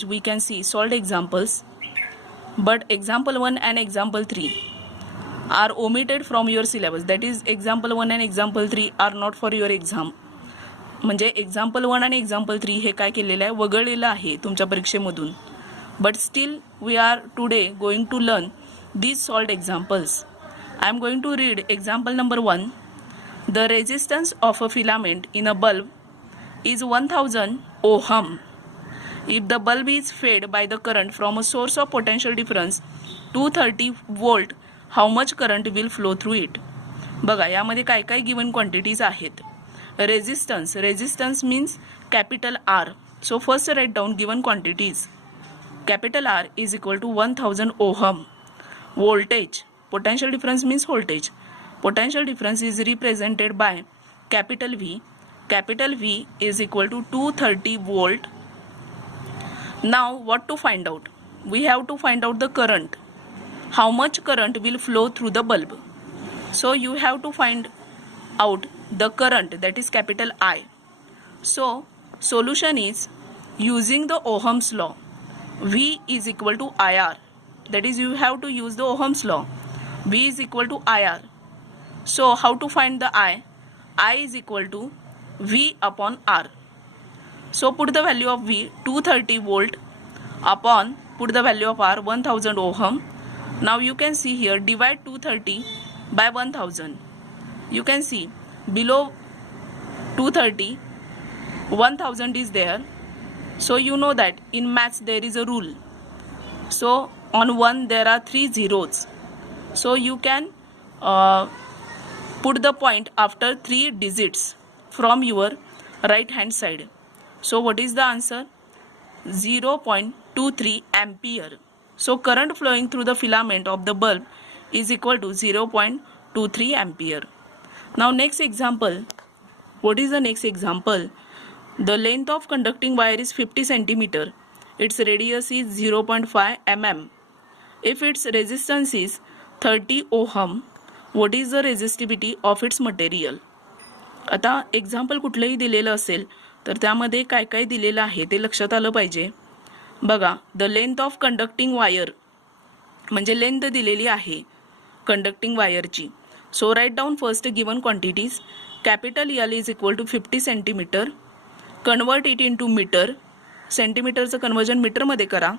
We can see solved examples, but example 1 and example 3 are omitted from your syllabus. That is, example 1 and example 3 are not for your exam. म्हणजे example 1 आणि example 3 हे काय केलेलं आहे, वगळलेलं आहे तुमच्या परीक्षेमधून. But still we are today going to learn these solved examples. I am going to read example number 1. The resistance of a filament in a bulb is 1000 ohm. If the bulb is fed by the current from a source of potential difference 230 volt, how much current will flow through it? बघा, यामध्ये काय काय given quantities आहेत. Resistance means capital R. So first write down given quantities. Capital R is equal to 1000 ohm. Voltage, potential difference means voltage. Potential difference is represented by capital V. Capital V is equal to 230 volt. Now what to find out? We have to find out the current. How much current will flow through the bulb? So you have to find out the current, that is capital I. So solution is using the Ohm's law. V is equal to IR. That is, you have to use the Ohm's law. V is equal to IR. So how to find the I? I is equal to V upon R. So put the value of V 230 volt upon, put the value of R 1000 ohm. Now you can see here, divide 230 by 1000. You can see below 230 1000 is there. So you know that in maths there is a rule. So on 1 there are 3 zeros. So you can put the point after 3 digits from your right hand side. So what is the answer? 0.23 ampere. So current flowing through the filament of the bulb is equal to 0.23 ampere. Now next example. What is the next example? The length of conducting wire is 50 centimeter. Its radius is 0.5 mm. If its resistance is 30 ohm, what is the resistivity of its material? आता example कुठलंही दिलेलं असेल तर त्यामध्ये काय काय दिलेलं आहे ते लक्षात आलं पाहिजे. बघा, the length of conducting wire म्हणजे लेंथ दिलेली आहे कंडक्टिंग वायरची. So write down first given quantities. Capital L is equal to 50 centimetre. Convert it in to metre. सेंटीमीटरचं कन्वर्जन मीटरमध्ये करा.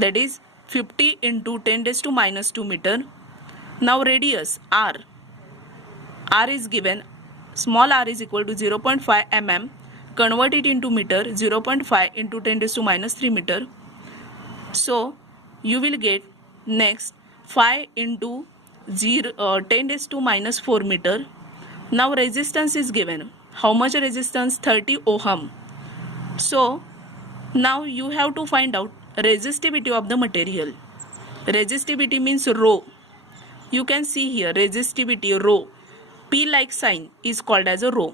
That is 50 into 10⁻² meter. Now radius R. R is given. Small r is equal to 0.5 mm. Convert it into meter. 0.5 into 10⁻³ meter. So you will get next 5 into 10⁻⁴ meter. Now resistance is given. How much resistance? 30 ohm. So now you have to find out resistivity of the material. Resistivity means rho. You can see here resistivity rho. P like sign is called as a rho.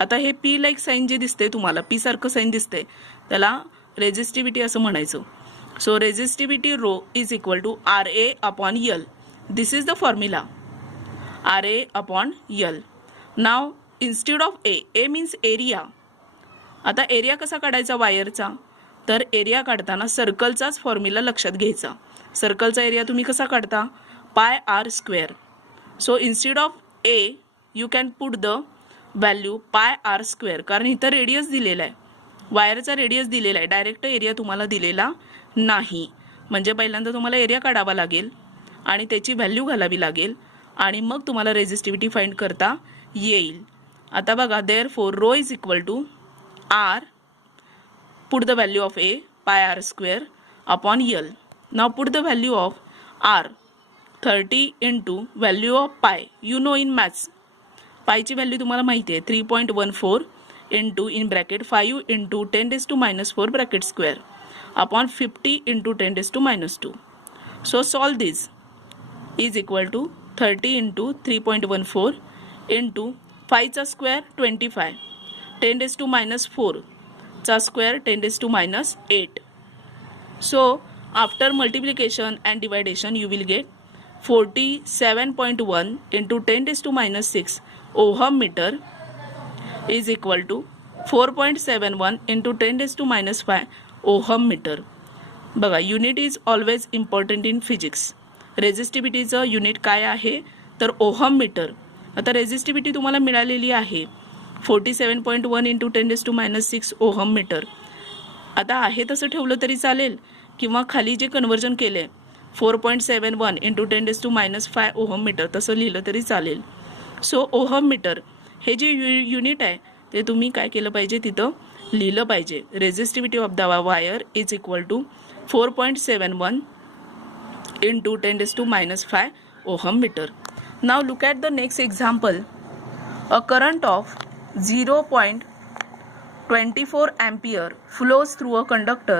आता हे P like sign जे दिसते तुम्हाला, P सारखं sign दिसते, त्याला resistivity असं म्हणायचं. So resistivity rho is equal to RA upon L. This is the formula. RA upon L. Now instead of A means area. आता एरिया कसा काढायचा वायरचा? तर एरिया काढताना सर्कलचाच फॉर्म्युला लक्षात घ्यायचा. सर्कलचा एरिया तुम्ही कसा काढता? Pi R square. So instead of A you can put the value pi R square. कारण इथं रेडियस दिलेला आहे, वायरचा रेडियस दिलेला आहे, डायरेक्ट एरिया तुम्हाला दिलेला नाही. म्हणजे पहिल्यांदा तुम्हाला एरिया काढावा लागेल आणि त्याची व्हॅल्यू घालावी लागेल आणि मग तुम्हाला रेझिस्टिव्हिटी फाइंड करता येईल. आता बघा, therefore rho is equal to R. Put the value of A pi r square upon L. Now put the value of R 30 into value of pi. You know in maths pi ची value तुम्हाला माहिती आहे 3.14 into in bracket 5 into 10⁻⁴ bracket square upon 50 into 10⁻². So solve this is equal to 30 into 3.14 into 5 चा square 25, 10⁻⁴ चा square 10⁻⁸. So after multiplication and division you will get 47.1 into 10⁻⁶ ohm meter is equal to 4.71 into 10⁻⁵ ohm metre. बघा, unit is always important in physics. रेझिस्टिव्हिटीचं unit काय आहे तर ohm metre. आता resistivity तुम्हाला मिळालेली आहे 47.1 इंटू 10⁻⁶ ओहम मीटर. आता आहे तसं ठेवलं तरी चालेल किंवा खाली जे कन्वर्जन केलं आहे 4.71 इंटू 10⁻⁵ ओहम मीटर तसं लिहिलं तरी चालेल. सो ओहम मीटर हे जे युनिट आहे ते तुम्ही काय केलं पाहिजे तिथं लिहिलं पाहिजे. Resistivity of the wire is equal to 4.71 into 10⁻⁵ ohm metre. Now look at the next example. A current of 0.24 ampere flows through a conductor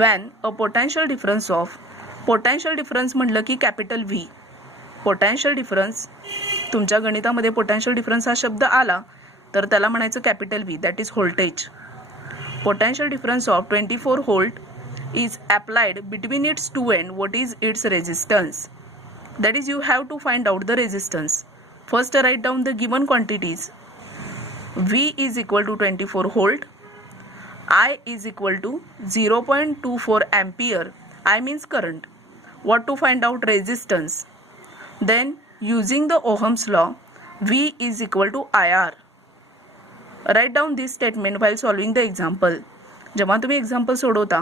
when a potential difference of potential difference म्हटलं की capital V. Potential difference तुमच्या गणितामध्ये potential difference हा शब्द आला तर त्याला म्हणायचं capital V, that is voltage. Potential difference of 24 volt is applied between its two ends. What is its resistance? That is, you have to find out the resistance. First write down the given quantities. V is equal to 24 volt. I is equal to 0.24 ampere. I means current. What to find out? Resistance. Then using the Ohm's law, V is equal to IR. Write down this statement while solving the example. जेव्हा तुम्ही example सोडवता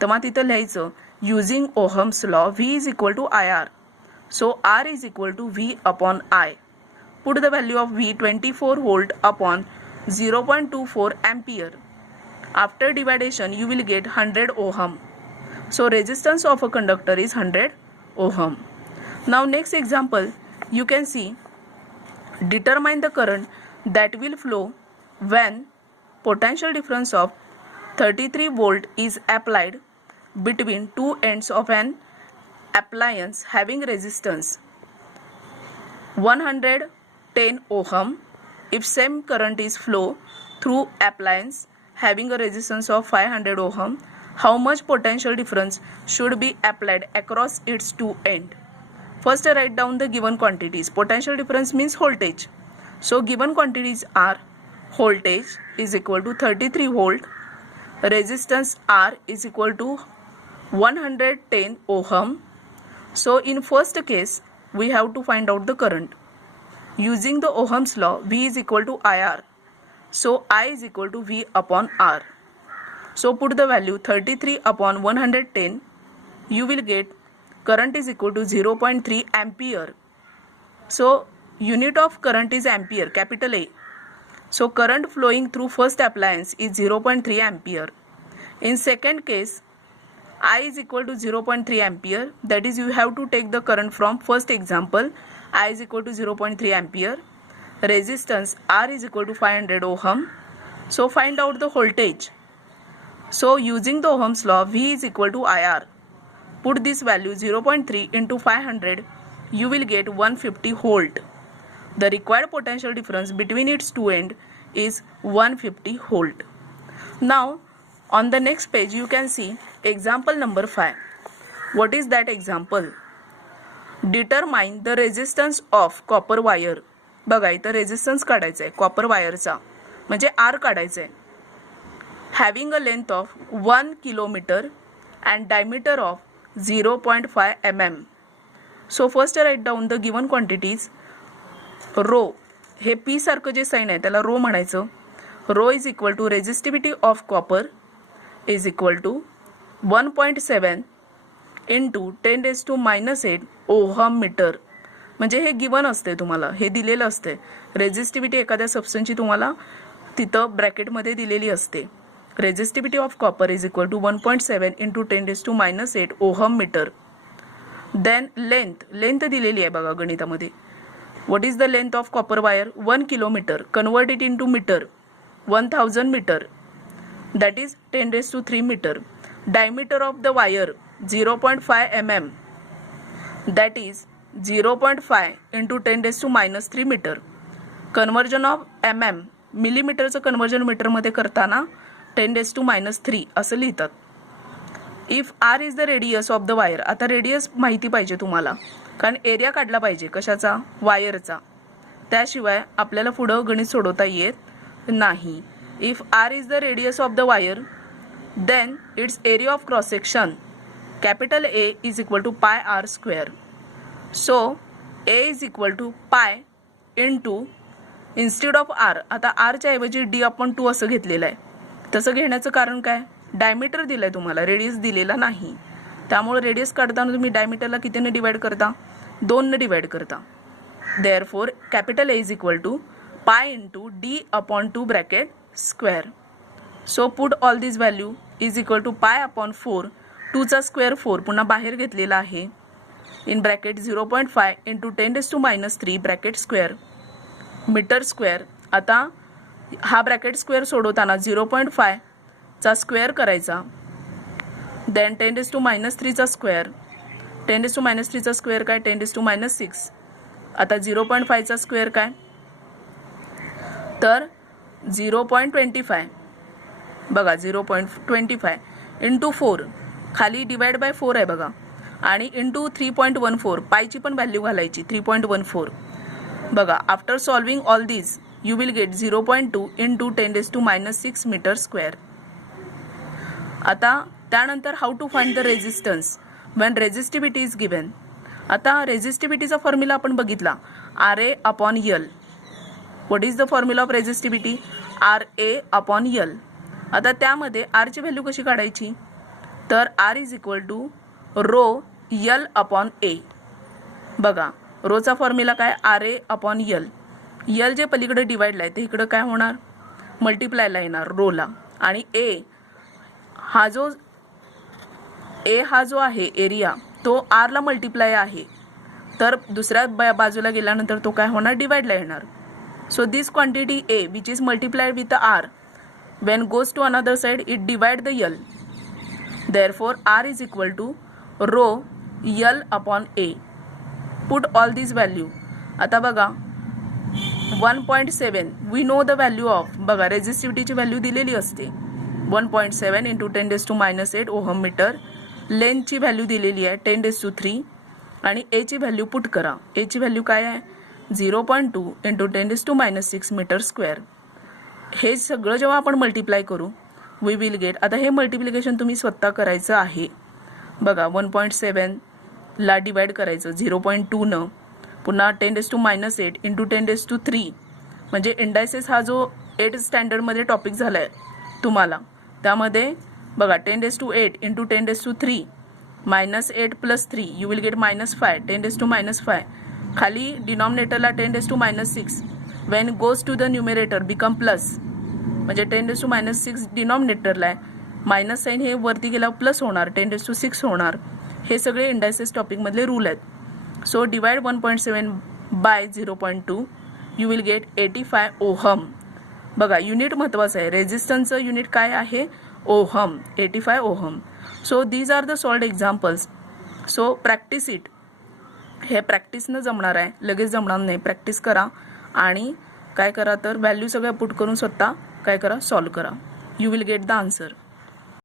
तेव्हा तिथं लिहायचं using Ohm's law V is equal to IR. So R is equal to V upon I. Put the value of V 24 volt upon 0.24 ampere. After dividation you will get 100 ohm. So resistance of a conductor is 100 ohm. Now next example you can see, determine the current that will flow when potential difference of 33 volt is applied between two ends of an appliance having resistance 110 ohm. If same current is flow through appliance having a resistance of 500 ohm, how much potential difference should be applied across its two ends? First write down the given quantities. Potential difference means voltage. So given quantities are voltage is equal to 33 volt, resistance R is equal to 110 ohm. So in first case we have to find out the current. Using the Ohm's law, V is equal to IR. So I is equal to V upon R. So put the value 33 upon 110. You will get current is equal to 0.3 ampere. So unit of current is ampere, capital A. So current flowing through first appliance is 0.3 ampere. In second case, I is equal to 0.3 ampere. That is, you have to take the current from first example. I is equal to 0.3 ampere. Resistance R is equal to 500 ohm. So find out the voltage. So using the Ohm's law, V is equal to IR. Put this value 0.3 into 500. You will get 150 volt. The required potential difference between its two ends is 150 volt. Now on the next page you can see example number 5. What is that example? Determine the resistance of copper wire. बघा इथं resistance काढायचा आहे copper वायरचा, म्हणजे आर काढायचा आहे. Having a length of 1 kilometre and diameter of 0.5 mm. So first write down the given quantities. Rho हे पी सारखं जे साईन आहे त्याला रो म्हणायचं. Rho is equal to resistivity of copper is equal to 1.7 into 10⁻⁸ ohm metre. म्हणजे हे given असते, तुम्हाला हे दिलेलं असते. रेजिस्टिव्हिटी एखाद्या सबस्टन्सची तुम्हाला तिथं ब्रॅकेटमध्ये दिलेली असते. Resistivity of copper is equal to 1.7 into 10⁻⁸ ohm metre. Then length दिलेली आहे बघा गणितामध्ये. What is the length of copper wire? 1 kilometre. Convert it into metre, 1000 metre, that is 10⁻³ metre. Diameter of the wire 0.5 mm, that is 0.5 into 10⁻³ metre. Conversion of mm, मिलीमीटरचं conversion मीटरमध्ये करताना 10⁻³ असं लिहितात. If R is the radius of the wire. आता radius माहिती पाहिजे तुम्हाला, कारण एरिया काढला पाहिजे कशाचा? वायरचा. त्याशिवाय आपल्याला पुढं गणित सोडवता येत नाही. If R is the radius of the wire, then its area of cross section capital A is equal to pi r square. So A is equal to pi into instead of r, आता r च्या ऐवजी d upon 2 असं घेतलेलं आहे. तसं घेण्याचं कारण काय, डायमीटर दिलंय तुम्हाला, रेडियस दिलेला नाही. त्यामुळे रेडियस काढताना तुम्ही डायमीटरला कितीने डिवाइड करता, 2 ने डिवाइड करता. Therefore capital A is equal to pi into d upon 2 bracket square. So put all these value is equal to pi upon 4, 2 चा स्क्वेअर 4 पुन्हा बाहेर घेतलेला आहे, in bracket 0.5 into 10⁻³ bracket square metre square. आता हा bracket square सोडवताना 0.5 चा square करायचा, देन 10⁻³ चा स्क्वेअर, 10⁻³ चा स्क्वेअर काय 10⁻6. आता 0.5 चा स्क्वेअर काय तर 0.25 बघा, 0.25 इंटू 4, खाली डिवाइड बाय 4 आहे बघा, आणि इंटू 3.14, पायची पण व्हॅल्यू घालायची 3.14 बघा. After solving all these you will get 0.2 into 10⁻6 metre square. आता त्यानंतर how to find the resistance when resistivity is given. आता रेजिस्टिव्हिटीचा फॉर्म्युला आपण बघितला, RA upon L. What is the formula of resistivity, RA upon L. आता त्यामध्ये R ची value कशी काढायची तर R is equal to rho L upon A. बघा रोचा फॉर्म्युला काय RA अपॉन L. L जे पलीकडे डिवाइडला आहे ते इकडं काय होणार, मल्टिप्लायला येणार रोला, आणि A हा जो आहे एरिया तो R ला मल्टिप्लाय आहे, तर दुसऱ्या बाजूला गेल्यानंतर तो काय होणार, डिवाइडला येणार. So this quantity A which is multiplied with R when goes to another side it divide the L. Therefore R is equal to rho L upon A. Put all these value. आता बघा 1.7 we know the value of, बघा रेजिस्टिव्हिटीची value दिलेली असते 1.7 into 10⁻8 ohm metre. लेंथची value दिलेली आहे 10⁻3 आणि A ची value put करा. A ची व्हॅल्यू काय आहे 0.2 इंटू 10⁻6 मीटर स्क्वेअर. हे सगळं जेव्हा आपण मल्टिप्लाय करू वी विल गेट, आता हे मल्टिप्लिकेशन तुम्ही स्वतः करायचं आहे बघा. 1.7 ला डिवाइड करायचं 0.2 न, पुन्हा 10⁻8 इंटू 10⁻3, म्हणजे इंडायसेस हा जो 8 स्टँडर्डमध्ये टॉपिक झाला आहे तुम्हाला, त्यामध्ये बघा 10⁻8 इंटू 10⁻3 -8 + 3 यू विल गेट -5, 10⁻5. खाली डिनॉमिनेटरला 10⁻6 when goes to the numerator become plus, म्हणजे 10⁻6 डिनॉमिनेटरला आहे, मायनस साईन हे वरती गेल्यावर प्लस होणार 10⁻6 होणार. हे सगळे इंडायसेस टॉपिकमधले रूल आहेत. So divide 1.7 by 0.2 you will get 85 ohm. बघा युनिट महत्त्वाचं आहे, रेजिस्टन्सचं युनिट काय आहे ohm, 85 ohm. So these are the solved examples. So practise it. हे प्रॅक्टिसनं जमणार आहे, लगेच जमणार नाही. प्रॅक्टिस करा आणि काय करा तर व्हॅल्यू सगळ्या पुट करून स्वतः काय करा सॉल्व करा. You will get the answer.